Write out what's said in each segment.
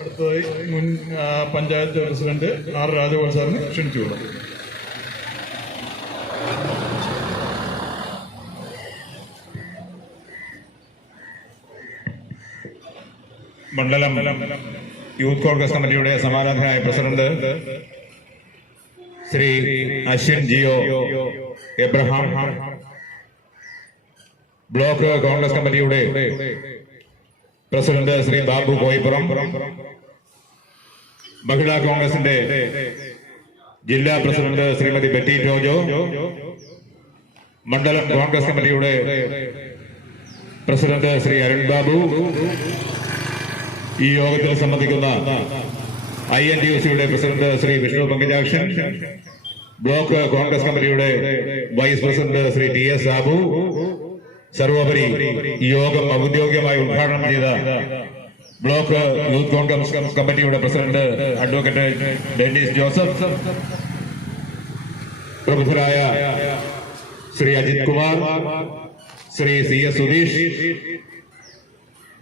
അടുത്തതായി മുൻ panchayat president R Rajagopal സാറിനെ ക്ഷണിച്ചുകൊള്ളു. മണ്ഡലം യൂത്ത് കോൺഗ്രസ് കമ്മിറ്റിയുടെ സമാരാധനായ പ്രസിഡന്റ് ശ്രീ അശ്വിൻ ജിയോ എബ്രഹാം, ബ്ലോക്ക് കോൺഗ്രസ് കമ്മിറ്റിയുടെ പ്രസിഡന്റ് ശ്രീ ബാബു കോയിപ്പുറം, മഹിളാ കോൺഗ്രസിന്റെ ജില്ലാ പ്രസിഡന്റ് ശ്രീമതി ബെറ്റി ജോജോ, മണ്ഡലം കോൺഗ്രസ് കമ്മിറ്റിയുടെ പ്രസിഡന്റ് ശ്രീ അരുൺ ബാബു, ഈ യോഗത്തിൽ സംബന്ധിക്കുന്ന INTUC-യുടെ പ്രസിഡന്റ് ശ്രീ വിഷ്ണു പങ്കജാക്ഷൻ, ബ്ലോക്ക് കോൺഗ്രസ് കമ്മിറ്റിയുടെ vice president Shri TS Sabu, സർവോപരി ഈ യോഗം ഔദ്യോഗികമായി ഉദ്ഘാടനം ചെയ്ത ബ്ലോക്ക് യൂത്ത് കോൺഗ്രസ് കമ്മിറ്റിയുടെ പ്രസിഡന്റ് അഡ്വക്കേറ്റ് ഡെന്നിസ് ജോസഫ്, പ്രമുഖരായ ശ്രീ അജിത് കുമാർ, ശ്രീ CS സുധീഷ്,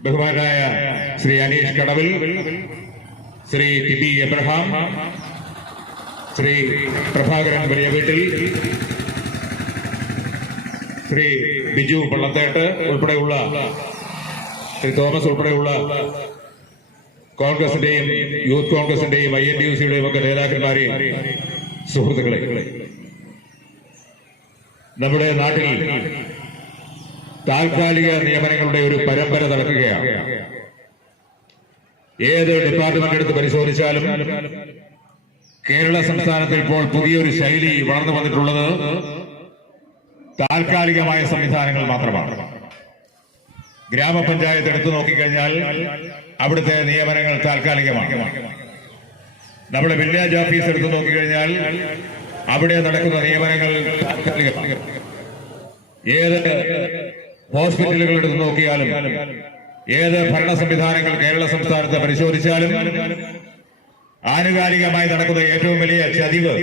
ബഹുമാനായ ശ്രീ അനീഷ് കടവിൽ, ശ്രീ ടിബി എബ്രഹാം, ശ്രീ പ്രഭാകരൻ വലിയ വീട്ടിൽ, ശ്രീ ബിജു പള്ളത്തേട്ട് ഉൾപ്പെടെയുള്ള ശ്രീ തോമസ് ഉൾപ്പെടെയുള്ള കോൺഗ്രസിന്റെയും യൂത്ത് കോൺഗ്രസിന്റെയും INTUC-യുടെയും ഒക്കെ നേതാക്കന്മാരെ, സുഹൃത്തുക്കളെ, നമ്മുടെ നാട്ടിൽ താൽക്കാലിക നിയമനങ്ങളുടെ ഒരു പരമ്പര നടക്കുകയാണ്. ഏത് ഡിപ്പാർട്ട്മെന്റ് എടുത്ത് പരിശോധിച്ചാലും കേരള സംസ്ഥാനത്ത് ഇപ്പോൾ പുതിയൊരു ശൈലി വളർന്നു വന്നിട്ടുള്ളത് താൽക്കാലികമായ സംവിധാനങ്ങൾ മാത്രമാണ്. ഗ്രാമപഞ്ചായത്ത് എടുത്തു നോക്കിക്കഴിഞ്ഞാൽ അവിടുത്തെ നിയമനങ്ങൾ താൽക്കാലികമാണ്. നമ്മുടെ വില്ലേജ് ഓഫീസ് എടുത്തു നോക്കിക്കഴിഞ്ഞാൽ അവിടെ നടക്കുന്ന നിയമനങ്ങൾ താൽക്കാലികമാണ്. ഏത് ഹോസ്പിറ്റലുകൾ എടുത്തു നോക്കിയാലും, ഏത് ഭരണ സംവിധാനങ്ങൾ കേരള സംസ്ഥാനത്ത് പരിശോധിച്ചാലും ആനുകാലികമായി നടക്കുന്ന ഏറ്റവും വലിയ ചതിവ്,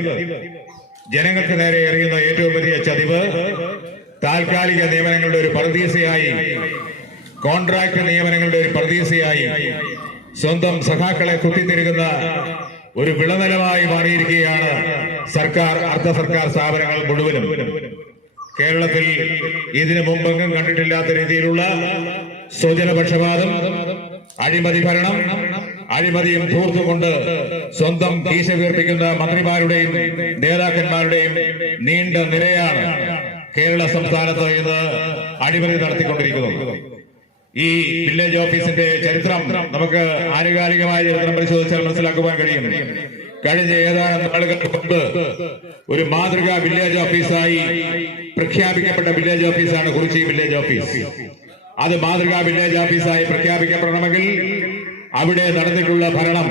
ജനങ്ങൾക്ക് നേരെ എറിയുന്ന ഏറ്റവും വലിയ ചതിവ്, താൽക്കാലിക നിയമനങ്ങളുടെ ഒരു പറുദീസയായി, കോൺട്രാക്ട് നിയമനങ്ങളുടെ ഒരു പറുദീസയായി സ്വന്തം സഖാക്കളെ കുത്തിത്തിരുകുന്ന ഒരു വിളനിലമായി മാറിയിരിക്കുകയാണ് സർക്കാർ, അർദ്ധ സർക്കാർ സ്ഥാപനങ്ങൾ മുഴുവനും. കേരളത്തിൽ ഇതിനു മുമ്പെങ്ങും കണ്ടിട്ടില്ലാത്ത രീതിയിലുള്ള സ്വജനപക്ഷപാതം, അഴിമതി ഭരണം, അഴിമതിയും ധൂർത്തുകൊണ്ട് സ്വന്തം കീശ വീർപ്പിക്കുന്ന മന്ത്രിമാരുടെയും നേതാക്കന്മാരുടെയും നീണ്ട നിരയാണ് കേരള സംസ്ഥാനത്ത് ഇന്ന് അഴിമതി നടത്തിക്കൊണ്ടിരിക്കുന്നത്. ഈ വില്ലേജ് ഓഫീസിന്റെ ചരിത്രം നമുക്ക് ആനുകാലികമായ ചരിത്രം പരിശോധിച്ചാൽ മനസ്സിലാക്കുവാൻ കഴിയും. കഴിഞ്ഞ ഏതാനും നാളുകൾക്ക് മുമ്പ് ഒരു മാതൃകാ വില്ലേജ് ഓഫീസായി പ്രഖ്യാപിക്കപ്പെട്ട വില്ലേജ് ഓഫീസാണ് കുറിച്ചി വില്ലേജ് ഓഫീസ്. അത് മാതൃകാ വില്ലേജ് ഓഫീസായി പ്രഖ്യാപിക്കപ്പെടണമെങ്കിൽ അവിടെ നടന്നിട്ടുള്ള ഭരണം,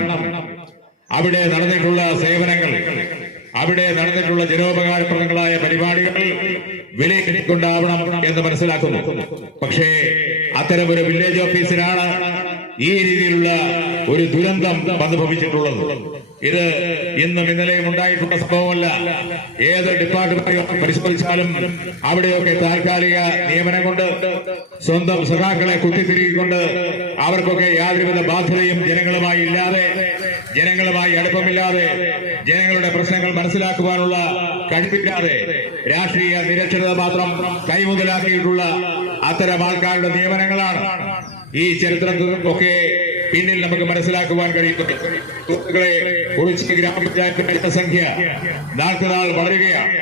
അവിടെ നടന്നിട്ടുള്ള സേവനങ്ങൾ, അവിടെ നടന്നിട്ടുള്ള ജനോപകാരപ്രദങ്ങളായ പരിപാടികൾ വിലയിരുത്തിക്കൊണ്ടാവണം എന്ന് മനസ്സിലാക്കുന്നു. പക്ഷേ അത്തരമൊരു വില്ലേജ് ഓഫീസിനാണ് ഈ രീതിയിലുള്ള ഒരു ദുരന്തം വന്നു ഭവിച്ചിട്ടുള്ളത്. ഇത് ഇന്നും ഇന്നലെയും ഉണ്ടായിട്ടുള്ള സംഭവമല്ല. ഏത് ഡിപ്പാർട്ട്മെന്റ് പരിശോധിച്ചാലും അവിടെയൊക്കെ താൽക്കാലിക നിയമനം കൊണ്ട് സ്വന്തം സഖാക്കളെ കുത്തിത്തിരികൊണ്ട് അവർക്കൊക്കെ യാതൊരുവിധ ബാധ്യതയും ജനങ്ങളുമായി ഇല്ലാതെ, ജനങ്ങളുമായി അടുപ്പമില്ലാതെ, ജനങ്ങളുടെ പ്രശ്നങ്ങൾ മനസ്സിലാക്കുവാനുള്ള കഴിവില്ലാതെ രാഷ്ട്രീയ നിരക്ഷരത മാത്രം കൈമുതലാക്കിയിട്ടുള്ള അത്തരം ആൾക്കാരുടെ നിയമനങ്ങളാണ് ഈ ചരിത്രത്തിൽ ഒക്കെ പിന്നിൽ നമുക്ക് മനസ്സിലാക്കുവാൻ കഴിയുന്നത്. സുഹൃത്തുക്കളെ, കുറിച്ചി ഗ്രാമപഞ്ചായത്തിന്റെ ജനസംഖ്യ നാൾക്കുനാൾ വളരുകയാണ്.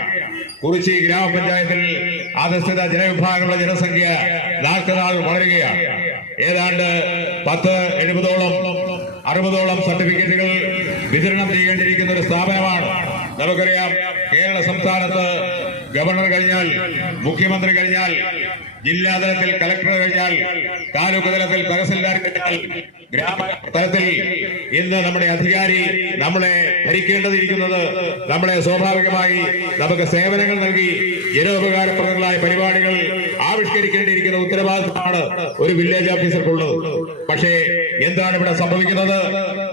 കുറിച്ചി ഗ്രാമപഞ്ചായത്തിൽ അധസ്ഥിത ജനവിഭാഗങ്ങളുടെ ജനസംഖ്യ നാൾക്കുനാൾ വളരുകയാണ്. ഏതാണ്ട് 10, 60 സർട്ടിഫിക്കറ്റുകൾ വിതരണം ചെയ്യേണ്ടിയിരിക്കുന്ന ഒരു സ്ഥാപനമാണ്. നമുക്കറിയാം, കേരള സംസ്ഥാനത്ത് ഗവർണർ കഴിഞ്ഞാൽ, മുഖ്യമന്ത്രി കഴിഞ്ഞാൽ, ജില്ലാതലത്തിൽ കലക്ടർ കഴിഞ്ഞാൽ, താലൂക്ക് തലത്തിൽ തഹസിൽദാർ കഴിഞ്ഞാൽ, ഗ്രാമതലത്തിൽ ഇന്ന് നമ്മുടെ അധികാരി നമ്മളെ ഭരിക്കേണ്ടതിരിക്കുന്നത്, നമ്മളെ സ്വാഭാവികമായി നമുക്ക് സേവനങ്ങൾ നൽകി ജനോപകാരപ്രദങ്ങളായ പരിപാടികൾ ആവിഷ്കരിക്കേണ്ടിയിരിക്കുന്ന ഉത്തരവാദിത്തമാണ് ഒരു വില്ലേജ് ഓഫീസർക്കുള്ളത്. പക്ഷേ എന്താണ് ഇവിടെ സംഭവിക്കുന്നത്?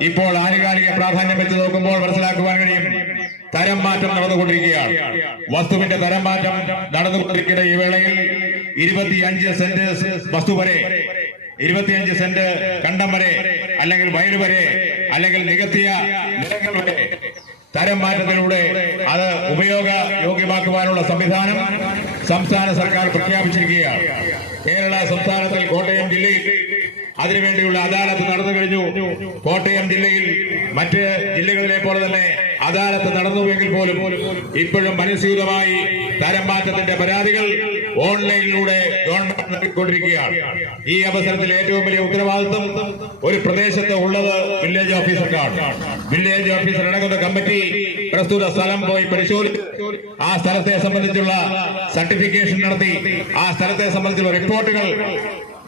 ഇപ്പോൾ ആനുകാലിക പ്രാധാന്യം വെച്ച് നോക്കുമ്പോൾ മനസ്സിലാക്കുവാൻ കഴിയും, തരം മാറ്റം നടന്നുകൊണ്ടിരിക്കുകയാണ്. വസ്തുവിന്റെ തരം മാറ്റം നടന്നുകൊണ്ടിരിക്കുന്ന ഈ വേളയിൽ 25 സെന്റ് വസ്തു വരെ, 25 സെന്റ് കണ്ടം വരെ, അല്ലെങ്കിൽ വയൽ വരെ അല്ലെങ്കിൽ നികത്തിയ നിലങ്ങൾ വരെ തരം മാറ്റത്തിലൂടെ അത് ഉപയോഗയോഗ്യമാക്കുവാനുള്ള സംവിധാനം സംസ്ഥാന സർക്കാർ പ്രഖ്യാപിച്ചിരിക്കുകയാണ്. കേരള സംസ്ഥാനത്തിൽ കോട്ടയം ജില്ലയിൽ അതിനുവേണ്ടിയുള്ള അദാലത്ത് നടന്നു കഴിഞ്ഞു. കോട്ടയം ജില്ലയിൽ മറ്റ് ജില്ലകളിലെ പോലെ തന്നെ അദാലത്ത് നടന്നുവെങ്കിൽ പോലും ഇപ്പോഴും മനസ്യൂതമായി തരം മാറ്റത്തിന്റെ പരാതികൾ ഓൺലൈനിലൂടെ ഗവൺമെന്റ് നൽകിക്കൊണ്ടിരിക്കുകയാണ്. ഈ അവസരത്തിൽ ഏറ്റവും വലിയ ഉത്തരവാദിത്വം ഒരു പ്രദേശത്ത് ഉള്ളത് വില്ലേജ് ഓഫീസർക്കാണ്. വില്ലേജ് ഓഫീസർ അടങ്ങുന്ന കമ്മിറ്റി പ്രസ്തുത സ്ഥലം പോയി പരിശോധിച്ച് ആ സ്ഥലത്തെ സംബന്ധിച്ചുള്ള സർട്ടിഫിക്കേഷൻ നടത്തി ആ സ്ഥലത്തെ സംബന്ധിച്ചുള്ള റിപ്പോർട്ടുകൾ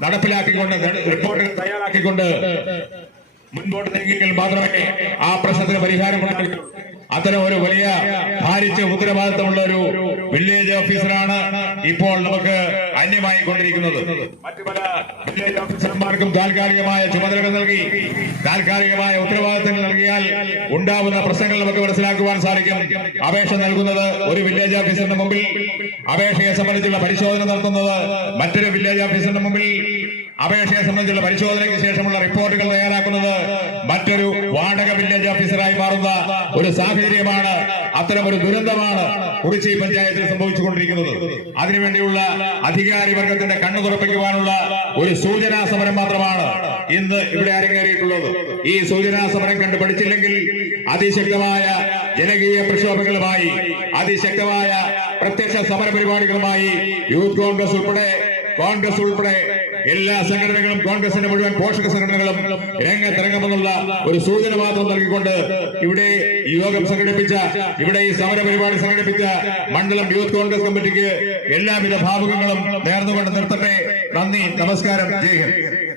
നടപ്പിലാക്കിക്കൊണ്ട് റിപ്പോർട്ടുകൾ തയ്യാറാക്കിക്കൊണ്ട് മുൻപോട്ട് നീങ്ങിയെങ്കിൽ മാത്രമേ ആ പ്രശ്നത്തിന് പരിഹാരമുണ്ടാകൂ. അത്തരം ഒരു വലിയ ഭാരിച്ച ഉത്തരവാദിത്തമുള്ള ഒരു വില്ലേജ് ഓഫീസറാണ് ഇപ്പോൾ നമുക്ക് അന്യമായി കൊണ്ടിരിക്കുന്നത്. മറ്റു പല വില്ലേജ് ഓഫീസർമാർക്കും താൽക്കാലികമായ ചുമതലകൾ നൽകി താൽക്കാലികമായ ഉത്തരവാദിത്തങ്ങൾ നൽകിയാൽ ഉണ്ടാവുന്ന പ്രശ്നങ്ങൾ നമുക്ക് മനസ്സിലാക്കുവാൻ സാധിക്കും. അപേക്ഷ നൽകുന്നത് ഒരു വില്ലേജ് ഓഫീസറിന്റെ മുമ്പിൽ, അപേക്ഷയെ സംബന്ധിച്ചുള്ള പരിശോധന നടത്തുന്നത് മറ്റൊരു വില്ലേജ് ഓഫീസറിന്റെ മുമ്പിൽ, അപേക്ഷയെ സംബന്ധിച്ചുള്ള പരിശോധനയ്ക്ക് ശേഷമുള്ള റിപ്പോർട്ടുകൾ തയ്യാറാക്കുന്നത് മറ്റൊരു വാടക വില്ലേജ് ഓഫീസറായി മാറുന്ന ഒരു സാഹചര്യമാണ്, അത്തരമൊരു ദുരന്തമാണ് കുറിച്ചി പഞ്ചായത്തിൽ സംഭവിച്ചുകൊണ്ടിരിക്കുന്നത്. അതിനുവേണ്ടിയുള്ള അധികാരി വർഗത്തിന്റെ കണ്ണു തുറപ്പിക്കുവാനുള്ള ഒരു സൂചനാ സമരം മാത്രമാണ് ഇന്ന് ഇവിടെ അരങ്ങേറിയിട്ടുള്ളത്. ഈ സൂചനാ സമരം കണ്ടു പഠിച്ചില്ലെങ്കിൽ അതിശക്തമായ ജനകീയ പ്രക്ഷോഭങ്ങളുമായി, അതിശക്തമായ പ്രത്യക്ഷ സമര പരിപാടികളുമായി യൂത്ത് കോൺഗ്രസ് ഉൾപ്പെടെ എല്ലാ സംഘടനകളും, കോൺഗ്രസിന്റെ മുഴുവൻ പോഷക സംഘടനകളും രംഗത്തിറങ്ങുമെന്നുള്ള ഒരു സൂചന മാത്രം നൽകിക്കൊണ്ട് ഇവിടെ ഈ യോഗം സംഘടിപ്പിച്ച, ഇവിടെ ഈ സമര പരിപാടി സംഘടിപ്പിച്ച മണ്ഡലം യൂത്ത് കോൺഗ്രസ് കമ്മിറ്റിക്ക് എല്ലാവിധ ഭാവുകങ്ങളും നേർന്നുകൊണ്ട് നിർത്തട്ടെ. നന്ദി, നമസ്കാരം, ജയ് ഹിന്ദ്.